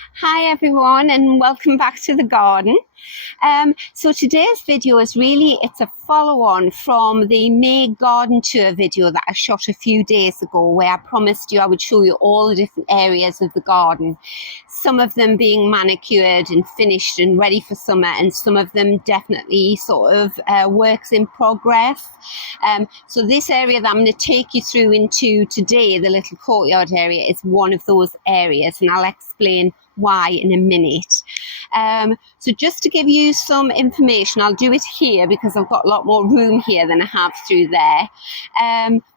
Hi everyone, and welcome back to the garden. So today's video is it's a follow-on from the May garden tour video that I shot a few days ago, where I promised you I would show you all the different areas of the garden, some of them being manicured and finished and ready for summer, and some of them definitely sort of works in progress. So this area that I'm going to take you through into today, the little courtyard area, is one of those areas, and I'll explain why in a minute. So just to give you some information, I'll do it here because I've got a lot more room here than I have through there.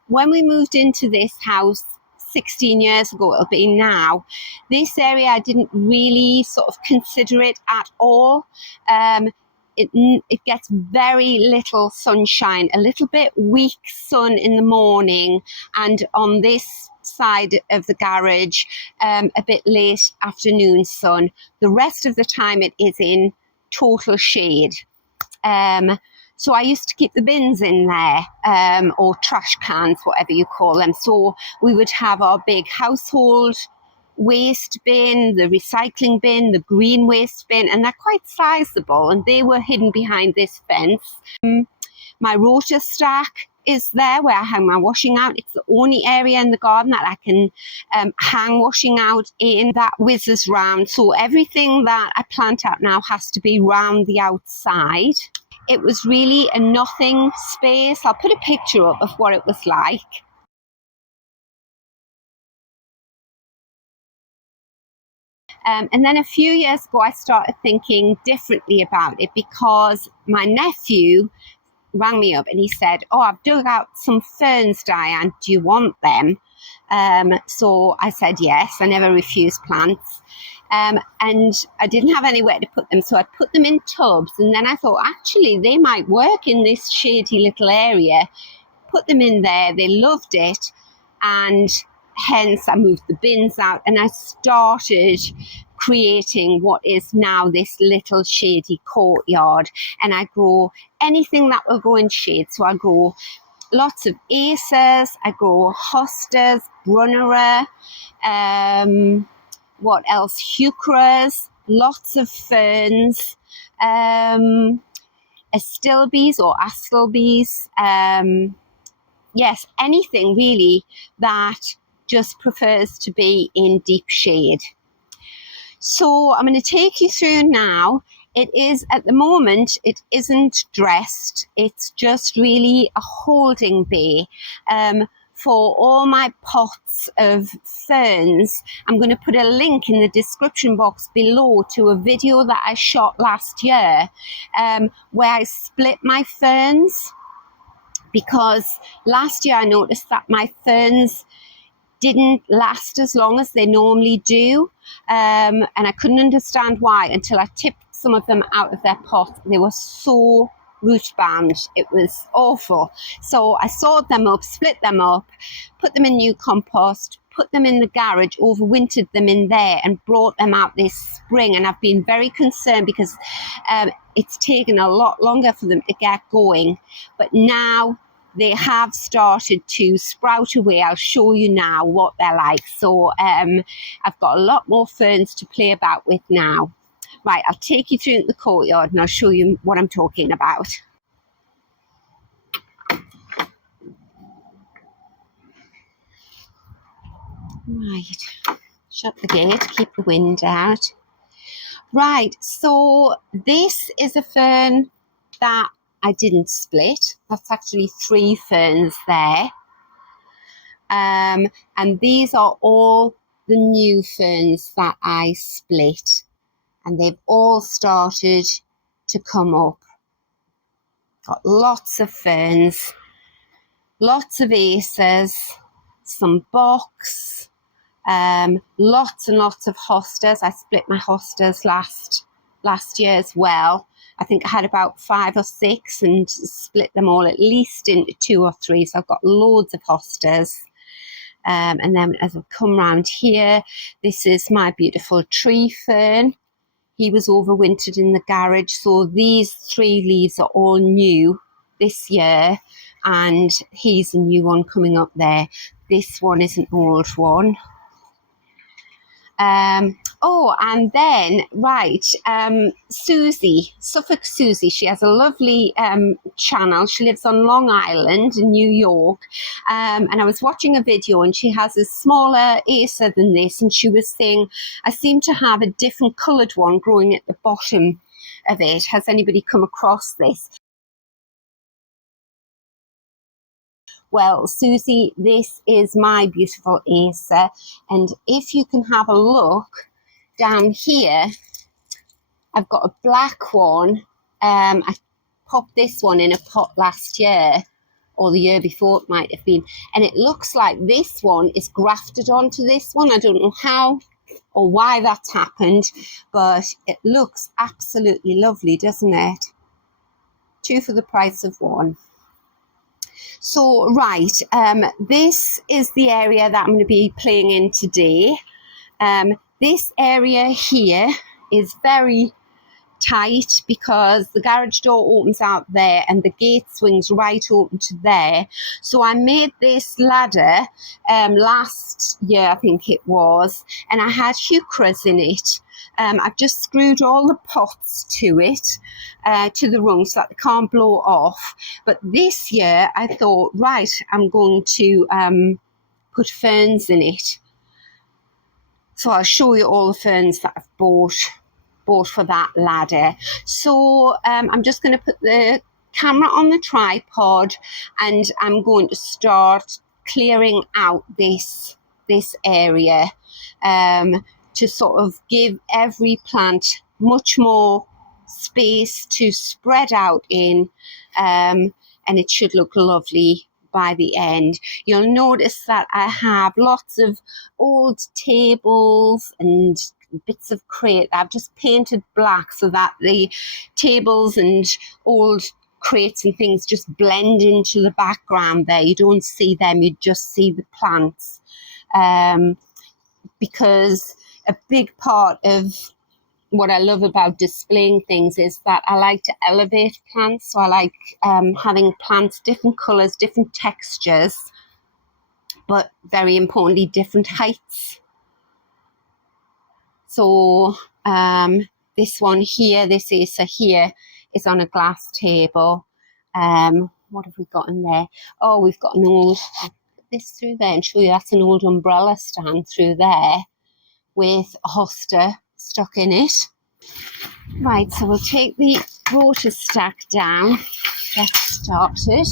When we moved into this house 16 years ago, it'll be now, this area I didn't really sort of consider it at all. It gets very little sunshine, a little bit weak sun in the morning, and on this side of the garage a bit late afternoon sun. The rest of the time it is in total shade. So I used to keep the bins in there, or trash cans, whatever you call them. So we would have our big household waste bin, the recycling bin, the green waste bin, and they're quite sizable, and they were hidden behind this fence. My rota stack is there where I hang my washing out. It's the only area in the garden that I can hang washing out in. That whizzes round, so everything that I plant out now has to be round the outside. It was really a nothing space. I'll put a picture up of what it was like. And then a few years ago, I started thinking differently about it, because my nephew rang me up and he said, "Oh, I've dug out some ferns, Diane. Do you want them?" So I said yes. I never refuse plants. And I didn't have anywhere to put them, so I put them in tubs. And then I thought, actually, they might work in this shady little area. Put them in there. They loved it. And hence I moved the bins out and I started creating what is now this little shady courtyard. And I grow anything that will grow in shade. So I grow lots of acers, I grow hostas, brunnera, what else, heucheras, lots of ferns, astilbes or astilbes, yes, anything really that just prefers to be in deep shade. So I'm going to take you through now. It is, at the moment, it isn't dressed. It's just really a holding bay for all my pots of ferns. I'm going to put a link in the description box below to a video that I shot last year where I split my ferns, because last year I noticed that my ferns didn't last as long as they normally do, and I couldn't understand why until I tipped some of them out of their pot. They were so root bound, it was awful. So I sawed them up, split them up, put them in new compost, put them in the garage, overwintered them in there, and brought them out this spring. And I've been very concerned because it's taken a lot longer for them to get going, but now they have started to sprout away. I'll show you now what they're like. So I've got a lot more ferns to play about with now. Right, I'll take you through the courtyard and I'll show you what I'm talking about. Right, shut the gate, keep the wind out. Right, so this is a fern that I didn't split. That's actually 3 ferns there. And these are all the new ferns that I split. And they've all started to come up. Got lots of ferns, lots of acers, some box, lots and lots of hostas. I split my hostas last year as well. I think I had about 5 or 6 and split them all at least into 2 or 3. So I've got loads of hostas. And then as I come round here, this is my beautiful tree fern. He was overwintered in the garage. So these 3 leaves are all new this year. And he's a new one coming up there. This one is an old one. Oh, and then, right, Susie, Suffolk Susie, she has a lovely channel. She lives on Long Island in New York. And I was watching a video and she has a smaller acer than this. And she was saying, I seem to have a different coloured one growing at the bottom of it. Has anybody come across this? Well, Susie, this is my beautiful acer. And if you can have a look down here, I've got a black one. I popped this one in a pot last year, or the year before it might have been. And it looks like this one is grafted onto this one. I don't know how or why that's happened, but it looks absolutely lovely, doesn't it? 2 for the price of 1. So, right, this is the area that I'm going to be playing in today. This area here is very tight because the garage door opens out there and the gate swings right open to there. So I made this ladder last year, I think it was, and I had heuchras in it. I've just screwed all the pots to it, to the rung, so that they can't blow off. But this year I thought, right, I'm going to put ferns in it. So I'll show you all the ferns that I've bought for that ladder. So I'm just going to put the camera on the tripod and I'm going to start clearing out this area to sort of give every plant much more space to spread out in, and it should look lovely by the end. You'll notice that I have lots of old tables and bits of crate that I've just painted black so that the tables and old crates and things just blend into the background there. You don't see them, you just see the plants. Because a big part of what I love about displaying things is that I like to elevate plants. So I like having plants different colours, different textures, but very importantly, different heights. So this one here, this acer here, is on a glass table. What have we got in there? Oh, we've got an old, I'll put this through there and show you that's an old umbrella stand through there with a hosta stuck in it. Right, so we'll take the water stack down, get started.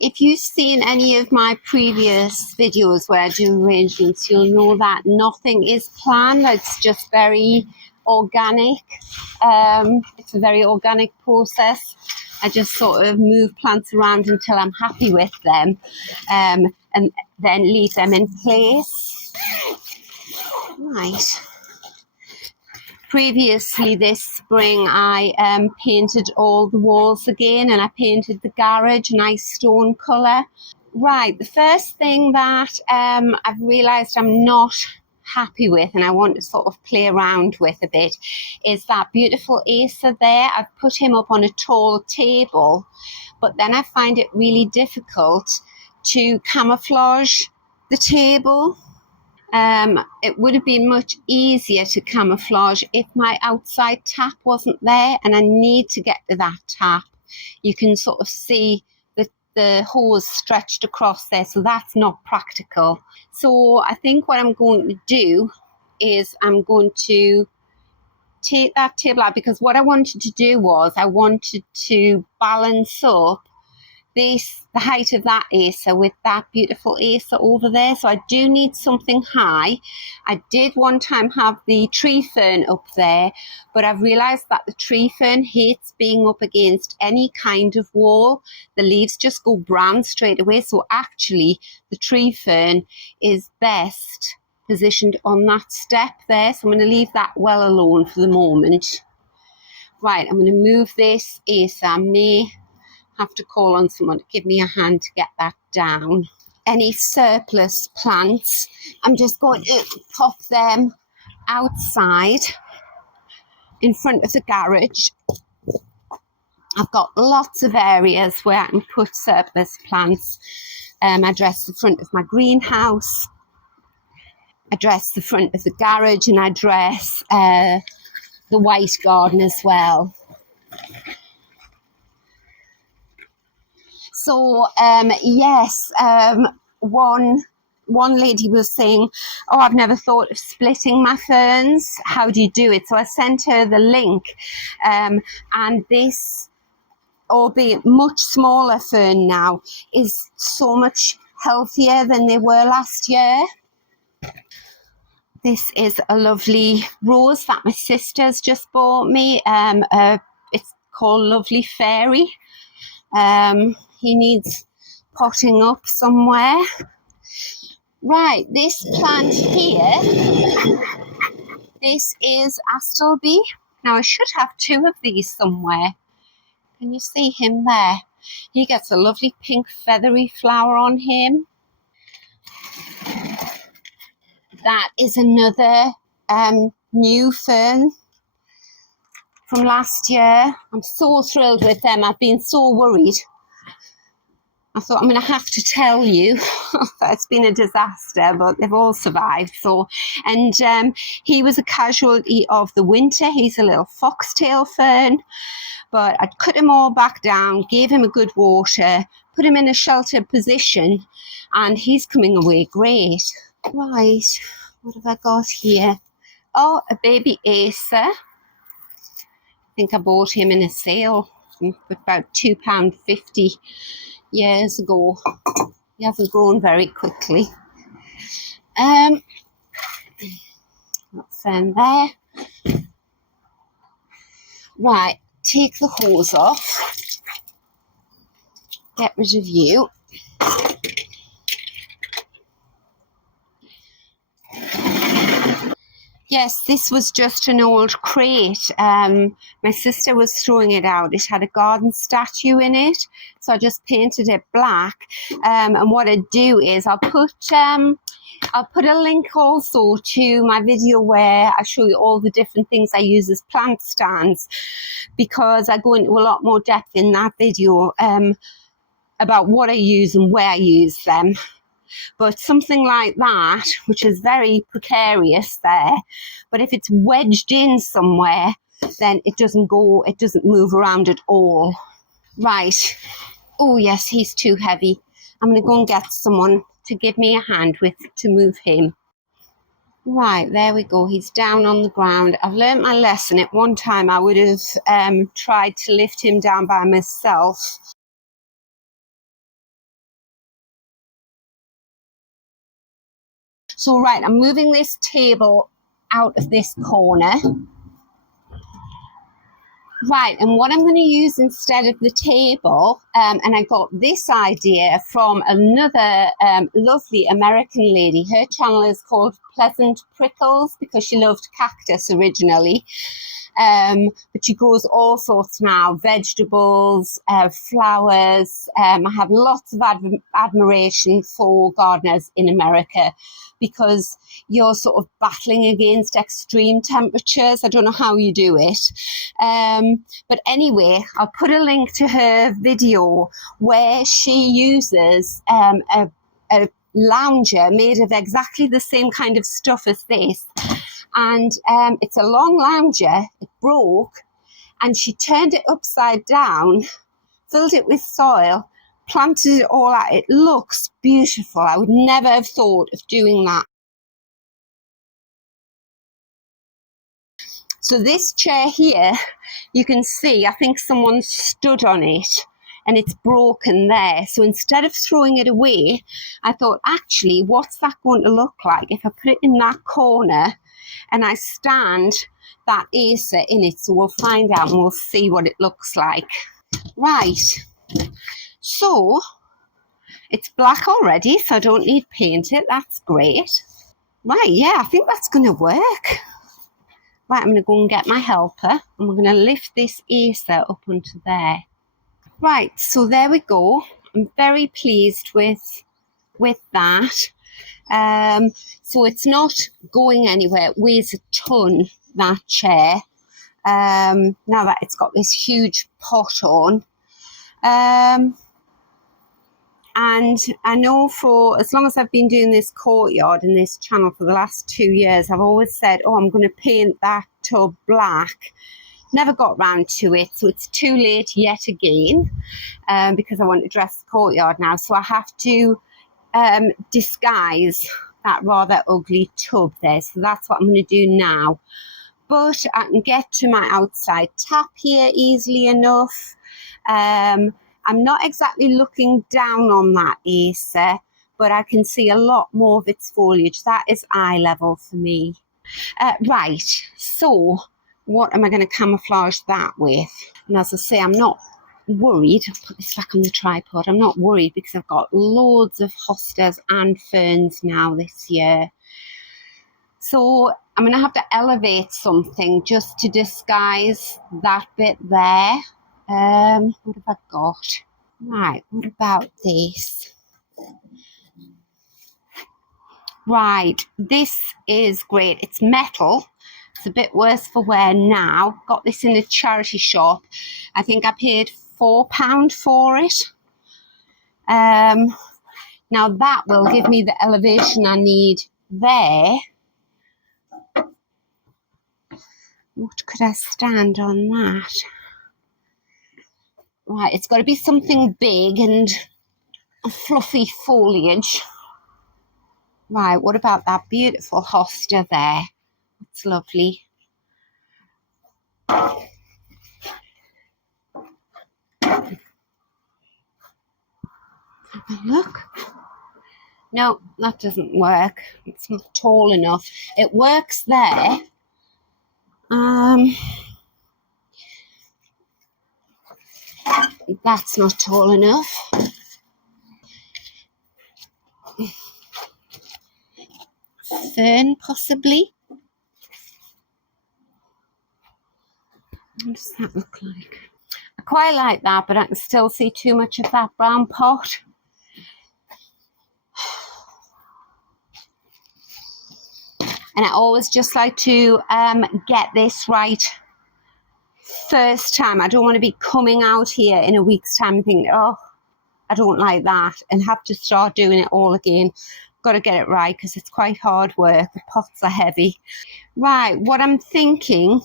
If you've seen any of my previous videos where I do arrangements, you'll know that nothing is planned. It's just very organic. It's a very organic process. I just sort of move plants around until I'm happy with them, and then leave them in place. Right. Previously this spring I painted all the walls again, and I painted the garage a nice stone colour. Right, the first thing that I've realised I'm not happy with and I want to sort of play around with a bit is that beautiful acer there. I've put him up on a tall table, but then I find it really difficult to camouflage the table. It would have been much easier to camouflage if my outside tap wasn't there, and I need to get to that tap. You can sort of see the hose stretched across there, so that's not practical. So I think what I'm going to do is I'm going to take that table out, because what I wanted to do was I wanted to balance up the height of that acer with that beautiful acer over there. So I do need something high. I did one time have the tree fern up there, but I've realized that the tree fern hates being up against any kind of wall. The leaves just go brown straight away. So actually the tree fern is best positioned on that step there. So I'm going to leave that well alone for the moment. Right, I'm going to move this acer. I may have to call on someone to give me a hand to get that down. Any surplus plants, I'm just going to pop them outside in front of the garage. I've got lots of areas where I can put surplus plants. I dress the front of my greenhouse. I dress the front of the garage, and I dress the white garden as well. So yes, one lady was saying, oh, I've never thought of splitting my ferns. How do you do it? So I sent her the link, and this, albeit much smaller fern now, is so much healthier than they were last year. This is a lovely rose that my sister's just bought me. It's called Lovely Fairy. He needs potting up somewhere. Right, this plant here, this is Astleby. Now I should have two of these somewhere. Can you see him there? He gets a lovely pink feathery flower on him. That is another new fern from last year. I'm so thrilled with them. I've been so worried. I thought, I'm going to have to tell you that it's been a disaster, but they've all survived. So, and he was a casualty of the winter. He's a little foxtail fern, but I'd cut him all back down, gave him a good water, put him in a sheltered position, and he's coming away great. Right, what have I got here? Oh, a baby Acer. I think I bought him in a sale for about £2.50 years ago. He hasn't grown very quickly. That's in there. Right, take the hose off. Get rid of you. Yes, this was just an old crate. My sister was throwing it out. It had a garden statue in it, so I just painted it black. And what I do is I'll put a link also to my video where I show you all the different things I use as plant stands, because I go into a lot more depth in that video about what I use and where I use them. But something like that, which is very precarious there, but if it's wedged in somewhere, then it doesn't move around at all. Right. Oh yes, he's too heavy. I'm going to go and get someone to give me a hand with to move him. Right, there we go. He's down on the ground. I've learnt my lesson. At one time I would have tried to lift him down by myself. So, right, I'm moving this table out of this corner. Right, and what I'm going to use instead of the table, and I got this idea from another lovely American lady. Her channel is called Pleasant Prickles because she loved cactus originally. But she grows all sorts now, vegetables, flowers. I have lots of admiration for gardeners in America because you're sort of battling against extreme temperatures. I don't know how you do it. But anyway, I'll put a link to her video where she uses a lounger made of exactly the same kind of stuff as this. And it's a long lounger. It broke, and she turned it upside down, filled it with soil, planted it all out. It looks beautiful. I would never have thought of doing that. So this chair here, you can see, I think someone stood on it and it's broken there. So instead of throwing it away, I thought, actually, what's that going to look like if I put it in that corner and I stand that Acer in it? So we'll find out and we'll see what it looks like. Right, so it's black already, so I don't need paint it. That's great. Right, yeah, I think that's going to work. Right, I'm going to go and get my helper and we're going to lift this Acer up onto there. Right, so there we go. I'm very pleased with that. So it's not going anywhere. It weighs a ton, that chair. Now that it's got this huge pot on. And I know for as long as I've been doing this courtyard and this channel for the last 2 years, I've always said, oh, I'm going to paint that tub black. Never got round to it, so it's too late yet again, because I want to dress the courtyard now. So I have to disguise that rather ugly tub there. So that's what I'm going to do now. But I can get to my outside tap here easily enough. I'm not exactly looking down on that Acer, but I can see a lot more of its foliage. That is eye level for me. Right, so what am I going to camouflage that with? And as I say, I'm not worried. I'll put this back on the tripod. I'm not worried because I've got loads of hostas and ferns now this year. So I'm going to have to elevate something just to disguise that bit there. What have I got? Right, what about this? Right, this is great. It's metal. It's a bit worse for wear now. Got this in a charity shop. I think I paid £4 for it. Now that will give me the elevation I need there. What could I stand on that? Right, it's got to be something big and fluffy foliage. Right, what about that beautiful hosta there? It's lovely. Have a look. No, that doesn't work. It's not tall enough. It works there. That's not tall enough. Fern, possibly. What does that look like? I quite like that, but I can still see too much of that brown pot. And I always just like to get this right first time. I don't want to be coming out here in a week's time and thinking, oh, I don't like that, and have to start doing it all again. Got to get it right because it's quite hard work. The pots are heavy. Right, what I'm thinking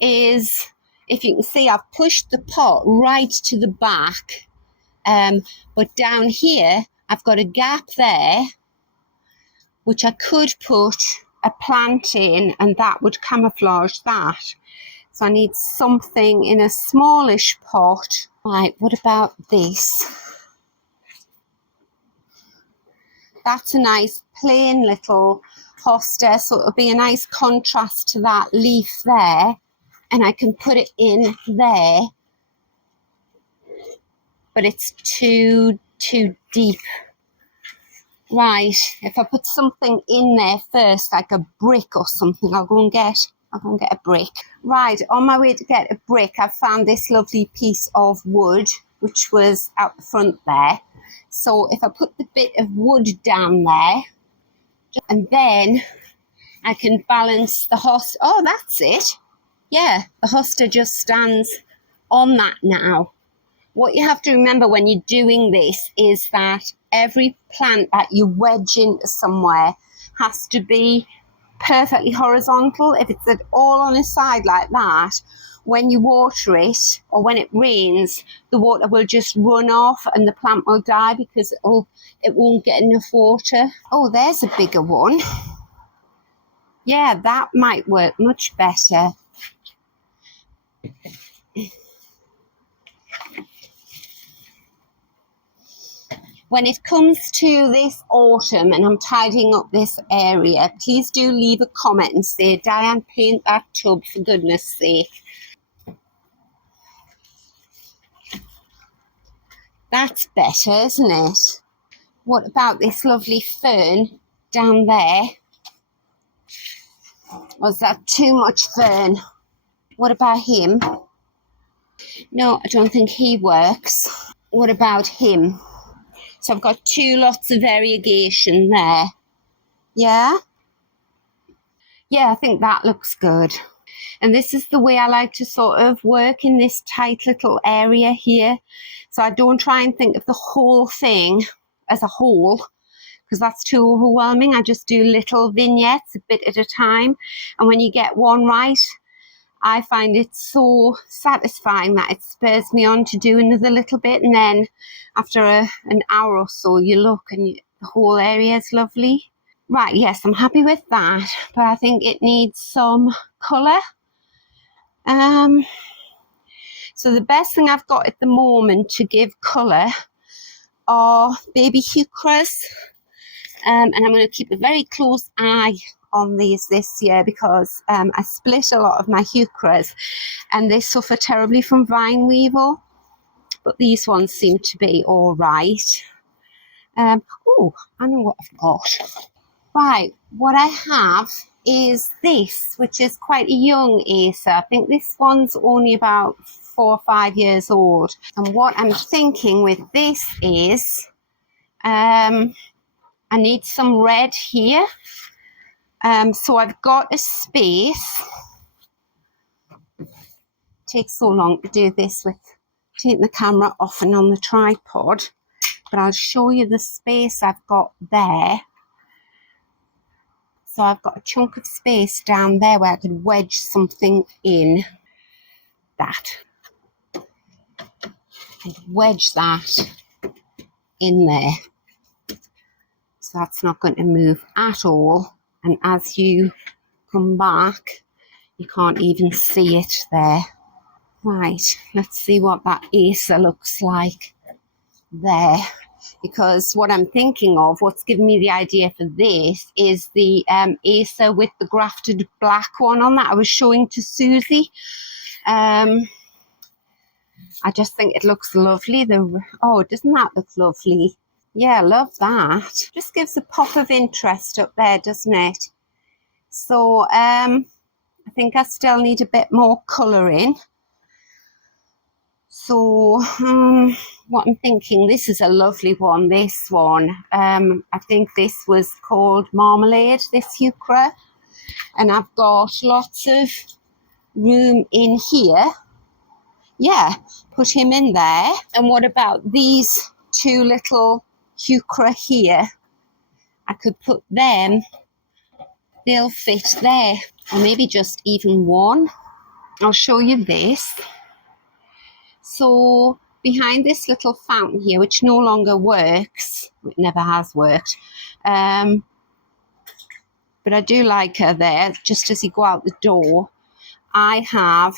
is, if you can see, I've pushed the pot right to the back, but down here I've got a gap there which I could put a plant in, and that would camouflage that. So I need something in a smallish pot. Right, what about this? That's a nice plain little hosta, so it'll be a nice contrast to that leaf there. And I can put it in there, but it's too deep. Right, if I put something in there first, like a brick or something, I'll go and get a brick. Right, on my way to get a brick, I found this lovely piece of wood, which was out the front there. So if I put the bit of wood down there, and then I can balance the hosta. Oh, that's it. Yeah, the hosta just stands on that now. What you have to remember when you're doing this is that every plant that you wedge into somewhere has to be perfectly horizontal. If it's at all on a side like that, when you water it or when it rains, the water will just run off and the plant will die because it won't get enough water. Oh, there's a bigger one. Yeah, that might work much better. When it comes to this autumn and I'm tidying up this area, please do leave a comment and say, Diane, paint that tub for goodness sake. That's better, isn't it? What about this lovely fern down there? Was that too much fern? What about him? No, I don't think he works. What about him? So I've got two lots of variegation there. Yeah? Yeah, I think that looks good. And this is the way I like to sort of work in this tight little area here. So I don't try and think of the whole thing as a whole, because that's too overwhelming. I just do little vignettes a bit at a time. And when you get one right, I find it so satisfying that it spurs me on to do another little bit. And then after an hour or so, you look and the whole area is lovely. Right, yes, I'm happy with that, but I think it needs some colour. So the best thing I've got at the moment to give colour are baby heucheras. And I'm going to keep a very close eye on these this year because I split a lot of my heucheras and they suffer terribly from vine weevil. But these ones seem to be all right. Oh, I know what I've got. Right, what I have is this, which is quite a young Acer. I think this one's only about 4 or 5 years old. And what I'm thinking with this is I need some red here. So I've got a space. It takes so long to do this with taking the camera off and on the tripod, but I'll show you the space I've got there. So I've got a chunk of space down there where I could wedge something in. That. And wedge that in there. So that's not going to move at all. And as you come back, you can't even see it there. Right, let's see what that Acer looks like there. Because what I'm thinking of, what's given me the idea for this, is the Acer with the grafted black one on that I was showing to Susie. I just think it looks lovely. Oh, doesn't that look lovely? Yeah, I love that. Just gives a pop of interest up there, doesn't it? So I think I still need a bit more colour in. So what I'm thinking, this is a lovely one, this one. I think this was called Marmalade, this heuchera. And I've got lots of room in here. Yeah, put him in there. And what about these two little heuchera here? I could put them, they'll fit there. Or maybe just even one. I'll show you this. So behind this little fountain here, which no longer works, it never has worked, but I do like her there, just as you go out the door, I have,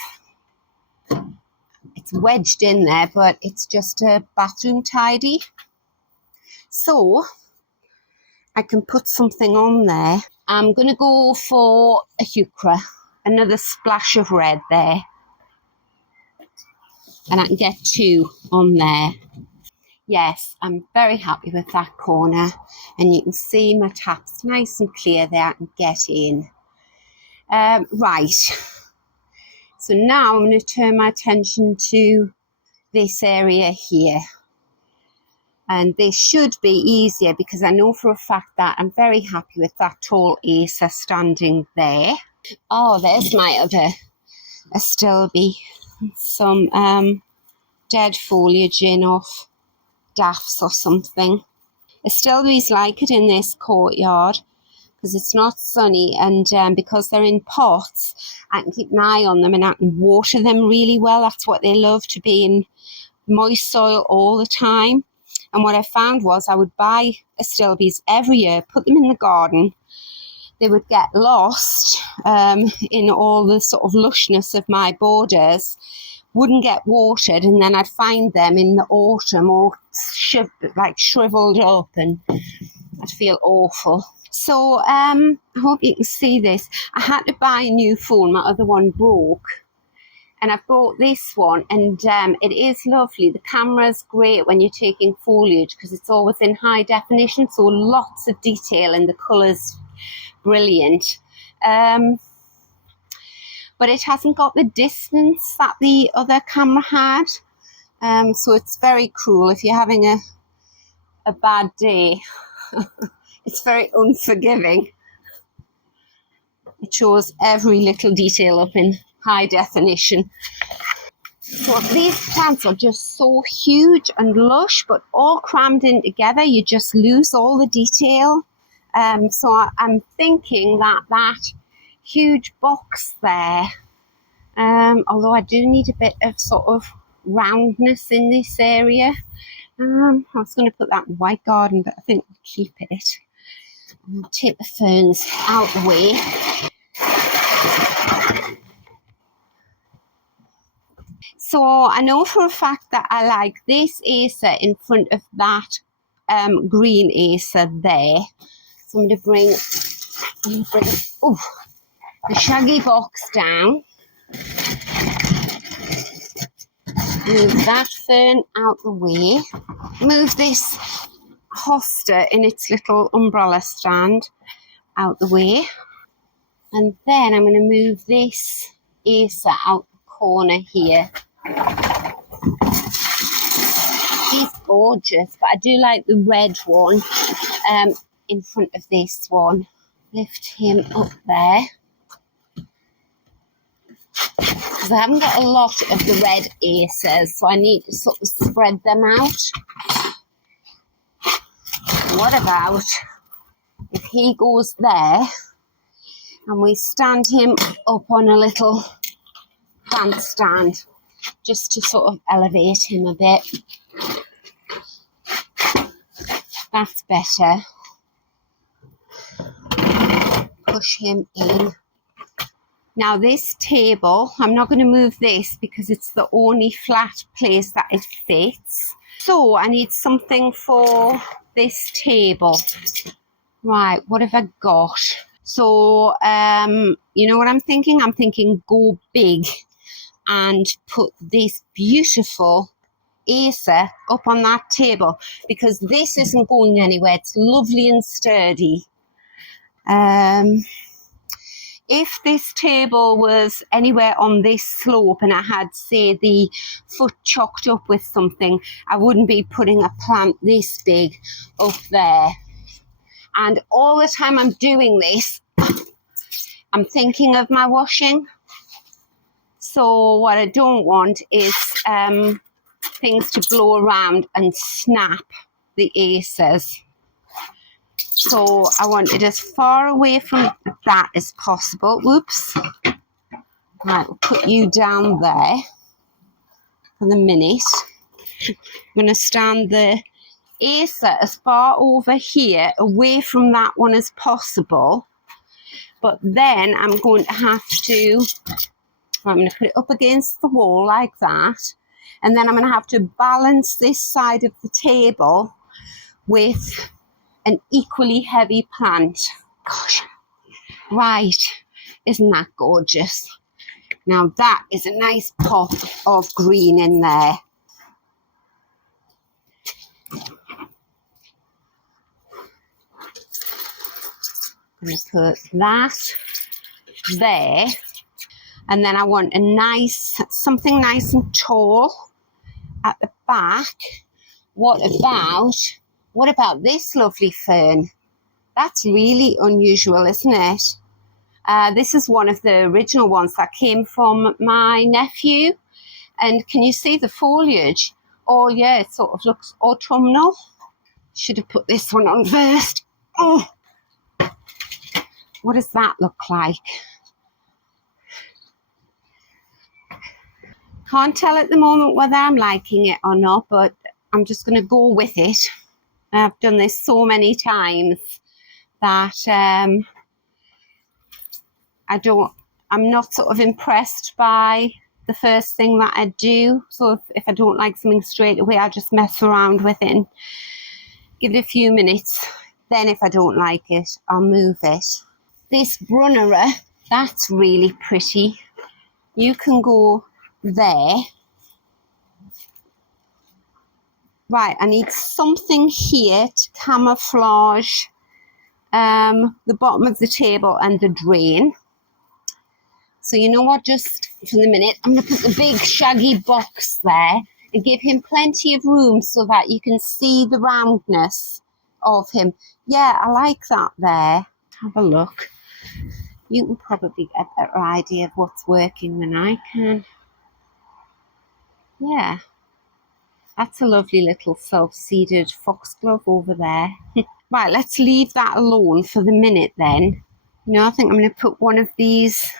it's wedged in there, but it's just a bathroom tidy. So I can put something on there. I'm going to go for a heuchera, another splash of red there. And I can get 2 on there. Yes, I'm very happy with that corner. And you can see my tap's nice and clear there. I can get in. Right. So now I'm going to turn my attention to this area here. And this should be easier because I know for a fact that I'm very happy with that tall Acer standing there. Oh, there's my other Astilbe. Some dead foliage in off daffs or something. Astilbes like it in this courtyard because it's not sunny, and because they're in pots, I can keep an eye on them and I can water them really well. That's what they love, to be in moist soil all the time. And what I found was I would buy Astilbes every year, put them in the garden. They would get lost in all the sort of lushness of my borders, wouldn't get watered, and then I'd find them in the autumn all shriveled up, and I'd feel awful. So I hope you can see this. I had to buy a new phone. My other one broke. And I bought this one, and it is lovely. The camera's great when you're taking foliage because it's always in high definition, so lots of detail, and the colour's brilliant. But it hasn't got the distance that the other camera had. So it's very cruel if you're having a bad day. It's very unforgiving. It shows every little detail up in high definition. So these plants are just so huge and lush, but all crammed in together, you just lose all the detail. So I'm thinking that huge box there, although I do need a bit of sort of roundness in this area. I was going to put that in white garden, but I think we'll keep it. I'll take the ferns out the way. So I know for a fact that I like this acer in front of that green acer there. So I'm going to bring the shaggy box down. Move that fern out the way. Move this hosta in its little umbrella stand out the way. And then I'm going to move this acer out the corner here. He's gorgeous, but I do like the red one in front of this one. Lift him up there. Because I haven't got a lot of the red acers, so I need to sort of spread them out. What about if he goes there and we stand him up on a little plant stand just to sort of elevate him a bit. That's better. Push him in. Now this table, I'm not going to move this because it's the only flat place that it fits. So I need something for this table. Right, what have I got? So, you know what I'm thinking? I'm thinking go big and put this beautiful acer up on that table, because this isn't going anywhere. It's lovely and sturdy. If this table was anywhere on this slope and I had, say, the foot chocked up with something, I wouldn't be putting a plant this big up there. And all the time I'm doing this, I'm thinking of my washing. So what I don't want is things to blow around and snap the acers. So I want it as far away from that as possible. Oops. Right, we'll put you down there for the minute. I'm going to stand the acer as far over here away from that one as possible. But then I'm going to have to, I'm going to put it up against the wall like that. And then I'm going to have to balance this side of the table with an equally heavy plant. Gosh, right, isn't that gorgeous? Now that is a nice pop of green in there. I'm going to put that there, and then I want a nice, something nice and tall at the back. What about this lovely fern? That's really unusual, isn't it? This is one of the original ones that came from my nephew. And can you see the foliage? Oh yeah, it sort of looks autumnal. Should have put this one on first. Oh, what does that look like? Can't tell at the moment whether I'm liking it or not, but I'm just going to go with it. I've done this so many times that I'm not sort of impressed by the first thing that I do. So if I don't like something straight away, I'll just mess around with it and give it a few minutes. Then if I don't like it, I'll move it. This brunnera, that's really pretty. You can go there. Right, I need something here to camouflage the bottom of the table and the drain. So you know what, just for the minute, I'm going to put the big shaggy box there and give him plenty of room so that you can see the roundness of him. Yeah, I like that there. Have a look. You can probably get a better idea of what's working than I can. Yeah, that's a lovely little self-seeded foxglove over there. Right, let's leave that alone for the minute then. I think I'm going to put one of these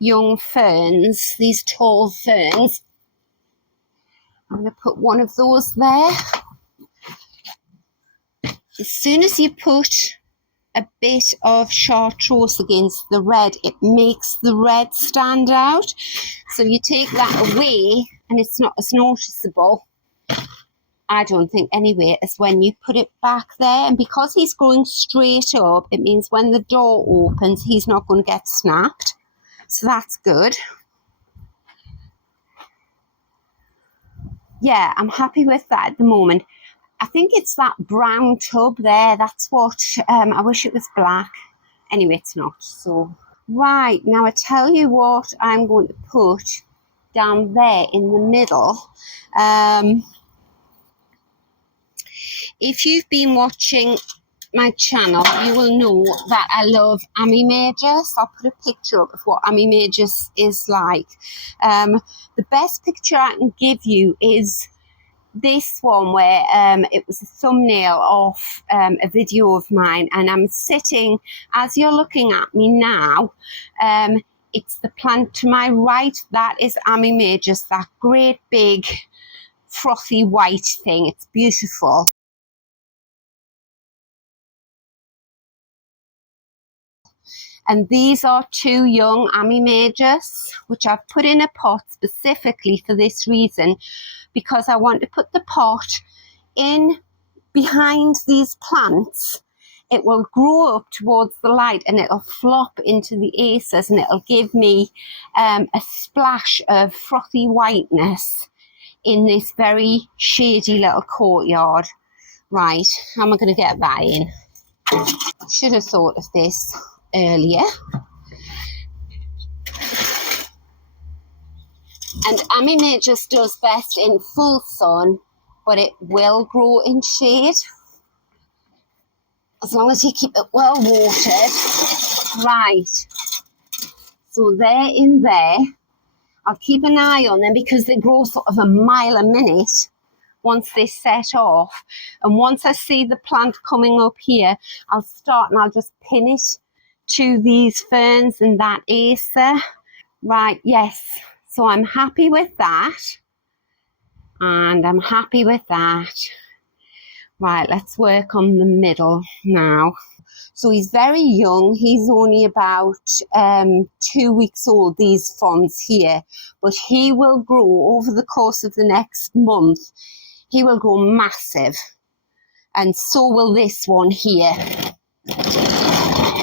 young ferns, these tall ferns, I'm going to put one of those there. As soon as you put a bit of chartreuse against the red, it makes the red stand out. So you take that away and it's not as noticeable, I don't think anyway, as when you put it back there. And because he's growing straight up, it means when the door opens, he's not going to get snapped. So that's good. Yeah, I'm happy with that at the moment. I think it's that brown tub there. That's what, I wish it was black. Anyway, it's not. So, right, now I tell you what I'm going to put down there in the middle. If you've been watching my channel, you will know that I love Ami-Magus. I'll put a picture up of what Ami-Magus is like. The best picture I can give you is this one where it was a thumbnail of a video of mine, and I'm sitting, as you're looking at me now, it's the plant to my right, that is Ami-Magus, that great big frothy white thing. It's beautiful. And these are two young Ami-Magus, which I've put in a pot specifically for this reason, because I want to put the pot in behind these plants. It will grow up towards the light and it'll flop into the aces, and it'll give me a splash of frothy whiteness in this very shady little courtyard. Right, how am I going to get that in? Should have thought of this earlier. And Ami-Magus does best in full sun, but it will grow in shade as long as you keep it well watered. Right, so they're in there. I'll keep an eye on them because they grow sort of a mile a minute once they set off. And once I see the plant coming up here, I'll start and I'll just pin it to these ferns and that acer. Right, yes. So I'm happy with that. And I'm happy with that. Right, let's work on the middle now. So he's very young. He's only about 2 weeks old, these fronds here. But he will grow over the course of the next month. He will grow massive. And so will this one here.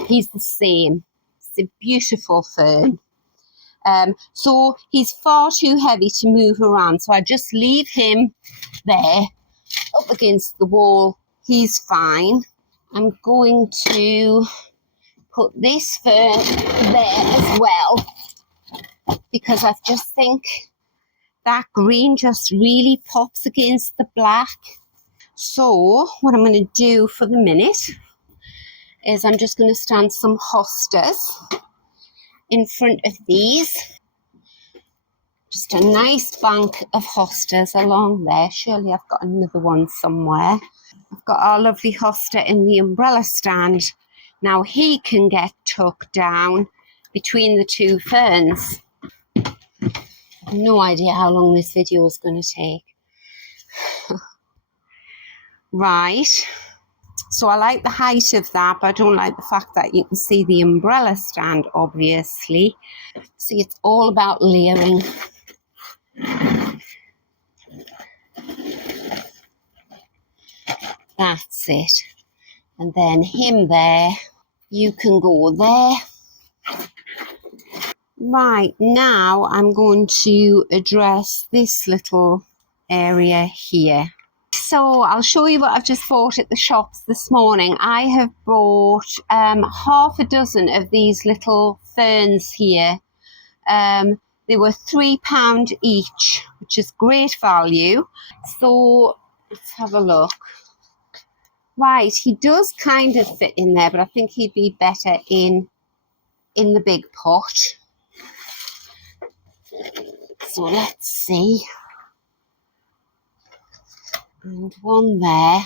He's the same. It's a beautiful fern. So he's far too heavy to move around. So I just leave him there, up against the wall. He's fine. I'm going to put this fern there as well, because I just think that green just really pops against the black. So what I'm going to do for the minute is I'm just going to stand some hostas in front of these. Just a nice bank of hostas along there. Surely I've got another one somewhere. I've got our lovely hosta in the umbrella stand. Now he can get tucked down between the two ferns. I've no idea how long this video is going to take. Right. So I like the height of that, but I don't like the fact that you can see the umbrella stand, obviously. See, it's all about layering. That's it. And then him there. You can go there. Right, now I'm going to address this little area here. So I'll show you what I've just bought at the shops this morning. I have bought half a dozen of these little ferns here. They were £3 each, which is great value. So let's have a look. Right, he does kind of fit in there, but I think he'd be better in in the big pot. So let's see. And one there.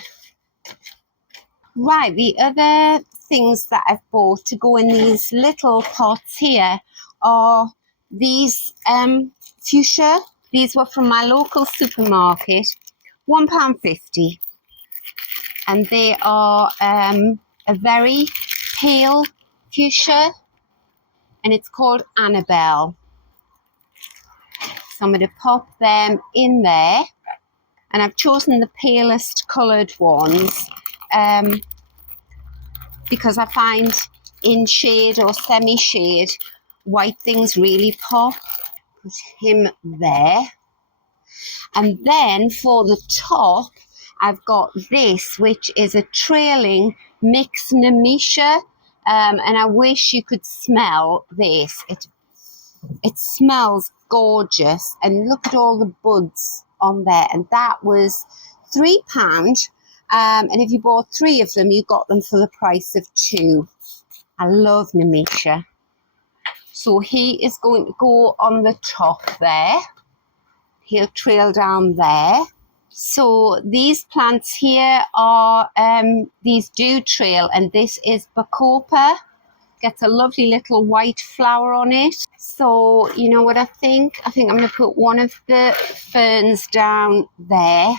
Right, the other things that I've bought to go in these little pots here are these fuchsia. These were from my local supermarket, £1.50. And they are a very pale fuchsia, and it's called Annabelle. So I'm going to pop them in there, and I've chosen the palest coloured ones because I find in shade or semi-shade white things really pop. Put him there. And then for the top, I've got this, which is a trailing mixed nemesia. And I wish you could smell this. It smells gorgeous. And look at all the buds on there. And that was £3. And if you bought 3 of them, you got them for the price of 2. I love nemesia. So he is going to go on the top there. He'll trail down there. So these plants here are, these do trail, and this is bacopa. Gets a lovely little white flower on it. So you know what I think? I think I'm going to put one of the ferns down there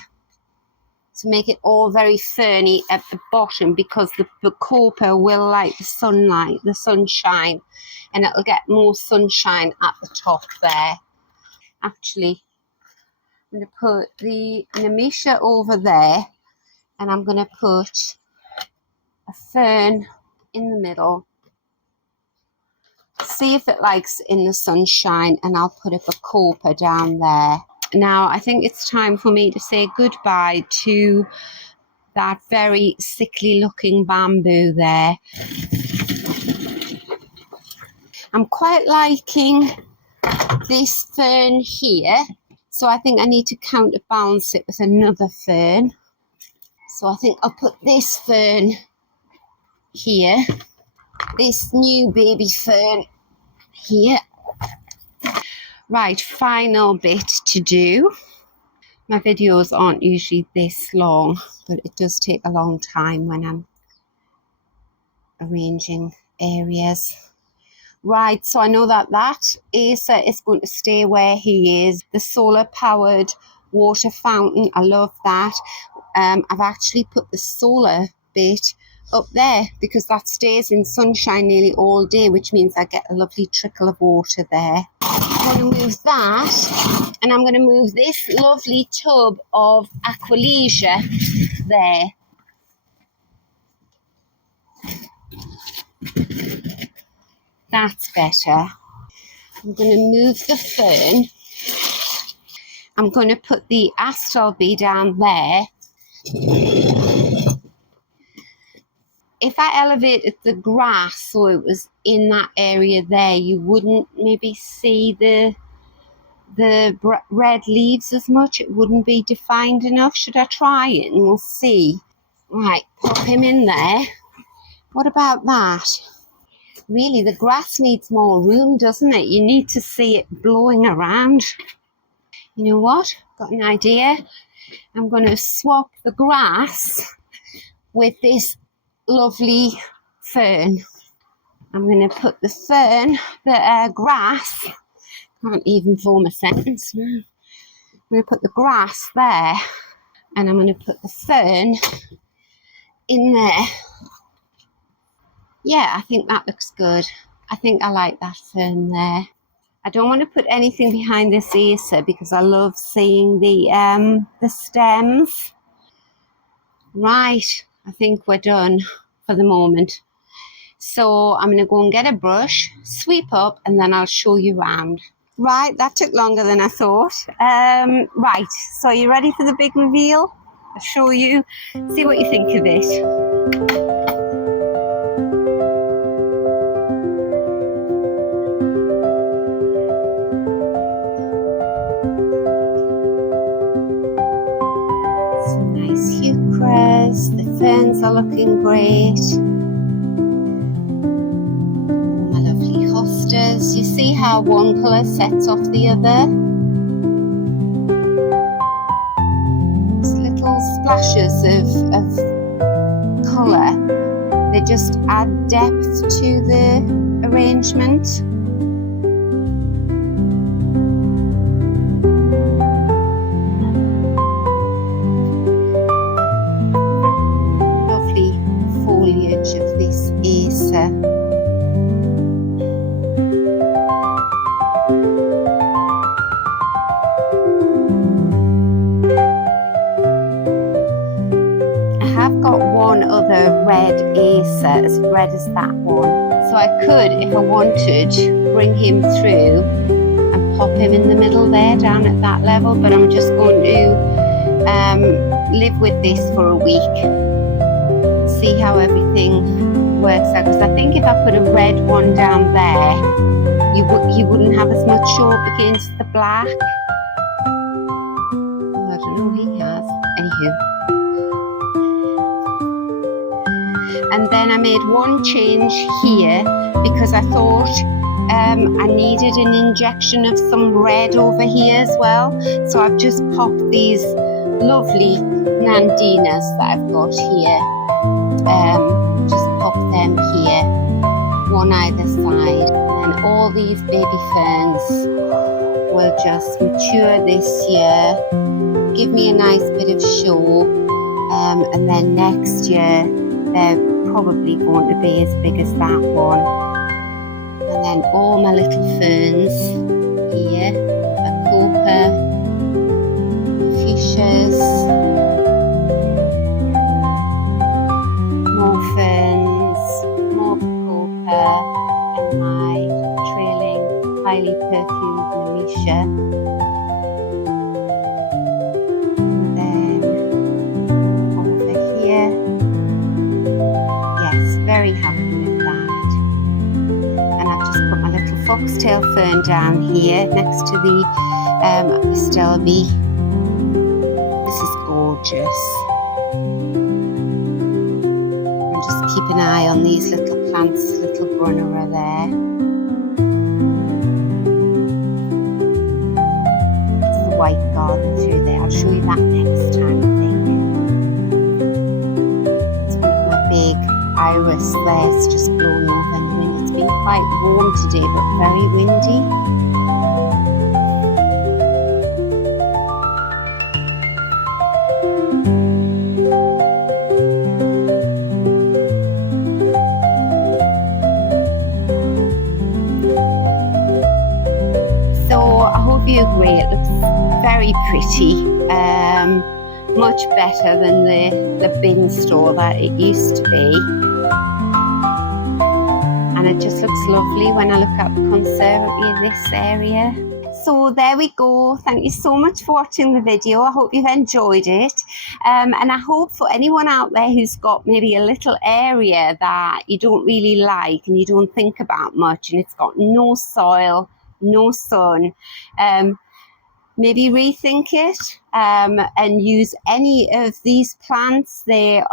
to make it all very ferny at the bottom, because the bacopa will like the sunlight, the sunshine, and it'll get more sunshine at the top there. Actually, I'm going to put the nemesia over there, and I'm going to put a fern in the middle. See if it likes in the sunshine, and I'll put a bacopa down there. Now, I think it's time for me to say goodbye to that very sickly looking bamboo there. I'm quite liking this fern here, so I think I need to counterbalance it with another fern. So I think I'll put this fern here, this new baby fern here. Right, final bit to do. My videos aren't usually this long, but it does take a long time when I'm arranging areas. Right, so I know that Acer is going to stay where he is. The solar powered water fountain, I love that. I've actually put the solar bit up there because that stays in sunshine nearly all day, which means I get a lovely trickle of water there. I'm going to move that, and I'm going to move this lovely tub of Aqualesia there. That's better. I'm going to move the fern. I'm going to put the astilbe down there. If I elevated the grass so it was in that area there, you wouldn't maybe see the red leaves as much. It wouldn't be defined enough. Should I try it and we'll see? Right, pop him in there. What about that? Really, the grass needs more room, doesn't it? You need to see it blowing around. You know what? Got an idea. I'm going to swap the grass with this lovely fern. I'm going to put the fern, the grass, can't even form a sentence. I'm going to put the grass there, and I'm going to put the fern in there. Yeah, I think that looks good. I think I like that fern there. I don't want to put anything behind this Acer because I love seeing the stems. Right, I think we're done for the moment. So I'm going to go and get a brush, sweep up, and then I'll show you around. Right, that took longer than I thought. Right, so are you ready for the big reveal? I'll show you, see what you think of it. The ferns are looking great. My lovely because you see how one colour sets off the other. Just little splashes of colour. They just add depth to the arrangement. Lovely foliage of this Acer. I've got one other red Acer as red as that one, so I could, if I wanted, bring him through and pop him in the middle there down at that level, but I'm just going to live with this for a week, see how everything works out, because I think if I put a red one down there, you wouldn't have as much show up against the black. Oh, I don't know, he has. Anywho. And then I made one change here because I thought I needed an injection of some red over here as well. So I've just popped these lovely Nandinas that I've got here. Just pop them here, one either side. And then all these baby ferns will just mature this year, give me a nice bit of show. And then next year, they're probably going to be as big as that one. And then all my little ferns here, Bacopa, fuchsias, more ferns, more Bacopa, and my trailing, highly perfumed Nemesia. Very happy with that. And I've just put my little foxtail fern down here next to the stelby. This is gorgeous. And just keep an eye on these little plants, little brunera there. It's the white garden through there. I'll show you that next time, I think. It's one of my big iris there, it's just blown over in the wind. It's been quite warm today but very windy. So I hope you agree, it looks very pretty. Much better than the bin store that it used to be. And it just looks lovely when I look at the conservatory in this area. So there we go. Thank you so much for watching the video. I hope you've enjoyed it. And I hope for anyone out there who's got maybe a little area that you don't really like and you don't think about much, and it's got no soil, no sun, maybe rethink it and use any of these plants. They're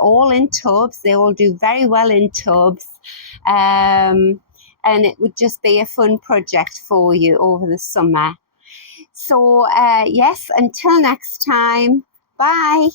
all in tubs. They all do very well in tubs. And it would just be a fun project for you over the summer. So yes, until next time, bye.